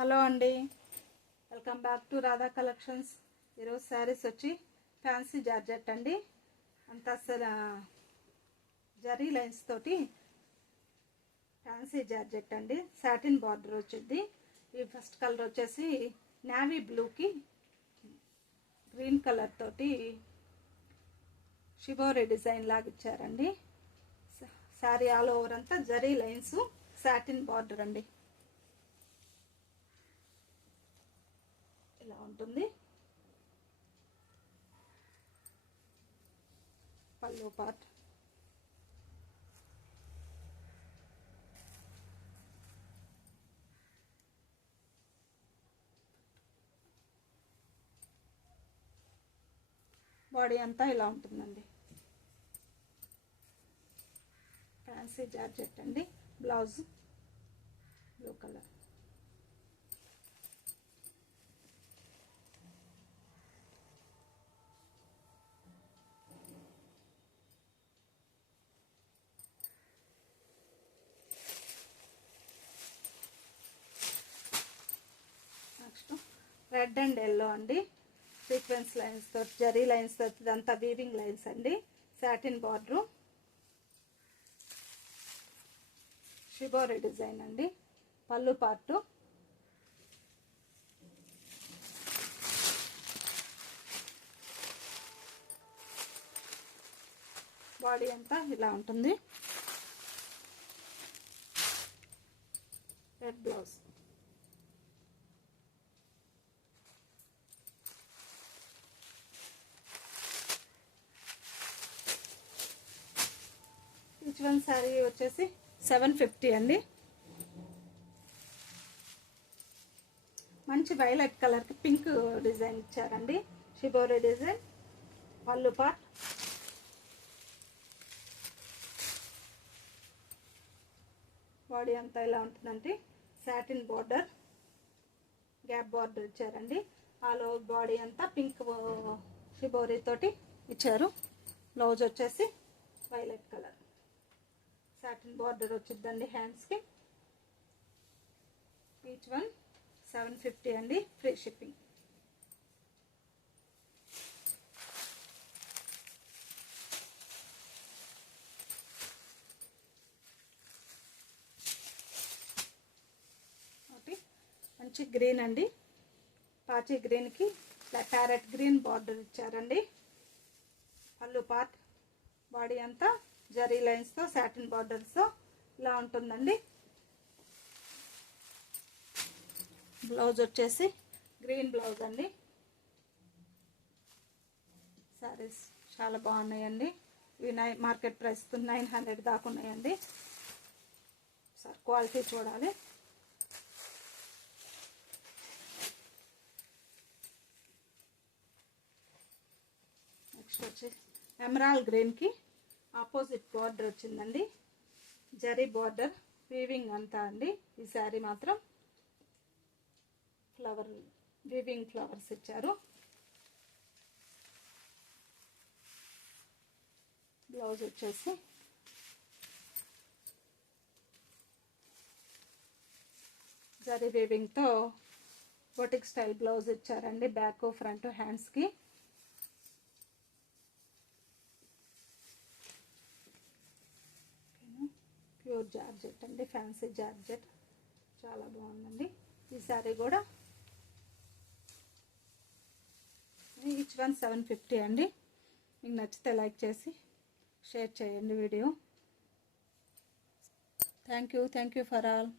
Hello అండి, welcome back to Radha collections. ఈరోజు శారీస్ వచ్చి ఫ్యాన్సీ జార్జెట్ అండి. అంతా జరీ లైన్స్ తోటి ఫ్యాన్సీ జార్జెట్ అండి. సాటిన్ బార్డర్ వచ్చింది. ఈ ఫస్ట్ కలర్ వచ్చేసి నేవీ బ్లూకి గ్రీన్ కలర్ తోటి షిబోరి డిజైన్ లాగా ఇచ్చారండి. శారీ ఆల్ ఓవర్ అంతా జరీ లైన్స్, సాటిన్ బార్డర్ అండి. ఇలా ఉంటుంది. పళ్ళు పార్ట్, బాడీ అంతా ఇలా ఉంటుందండి. ఫ్యాన్సీ జార్జెట్ అండి. Blouse blue colour. Next red and yellow అండి. సీక్వెన్స్ లైన్స్ తోటి, జరీ లైన్స్ తోటి, ఇదంతా వీవింగ్ లైన్స్ అండి. సాటిన్ బార్డరు, షిబోరి డిజైన్ అండి. పళ్ళు పార్టు, బాడీ అంతా ఇలా ఉంటుంది. Red blouse. Each one sari వచ్చేసి 750 అండి. మంచి వైలెట్ కలర్కి పింక్ డిజైన్ ఇచ్చారండి. Shibori design. పళ్ళు పార్ట్, బాడీ అంతా ఇలా ఉంటుందండి. సాటిన్ బార్డర్, గ్యాప్ బార్డర్ ఇచ్చారండి. ఆల్ ఓవర్ బాడీ అంతా పింక్ షిబోరి తోటి ఇచ్చారు. బ్లౌజ్ వచ్చేసి వైలెట్ కలర్. సాటిన్ బార్డర్ వచ్చిందండి హ్యాండ్స్కి. ఈచ్ వన్ 750 అండి. Free shipping. మంచి గ్రీన్ అండి. పాచి గ్రీన్కి ప్యారెట్ గ్రీన్ బార్డర్ ఇచ్చారండి. పళ్ళు పార్ట్, బాడీ అంతా జరీ లైన్స్తో, సాటిన్ బార్డర్స్తో ఇలా ఉంటుందండి. బ్లౌజ్ వచ్చేసి గ్రీన్ బ్లౌజ్ అండి. శారీస్ చాలా బాగున్నాయండి. ఇవి మార్కెట్ ప్రైస్ 900 దాకా ఉన్నాయండి. సార్ క్వాలిటీ చూడాలి. నెక్స్ట్ వచ్చి ఎమరాల్డ్ గ్రీన్కి ఆపోజిట్ బార్డర్ వచ్చిందండి. జరీ బార్డర్, వీవింగ్ అంతా అండి. ఈ శారీ మాత్రం ఫ్లవర్ వీవింగ్ ఫ్లవర్స్ ఇచ్చారు. బ్లౌజ్ వచ్చేసి జరీ వీవింగ్తో బొటిక్ స్టైల్ బ్లౌజ్ ఇచ్చారండి. బ్యాక్ ఫ్రంట్ హ్యాండ్స్కి. ప్యూర్ జార్జెట్ అండి. ఫ్యాన్సీ జార్జెట్ చాలా బాగుందండి. ఈ శారీ కూడా ఈచ్ వన్ 750 అండి. మీకు నచ్చితే లైక్ చేసి షేర్ చేయండి video. Thank you for all.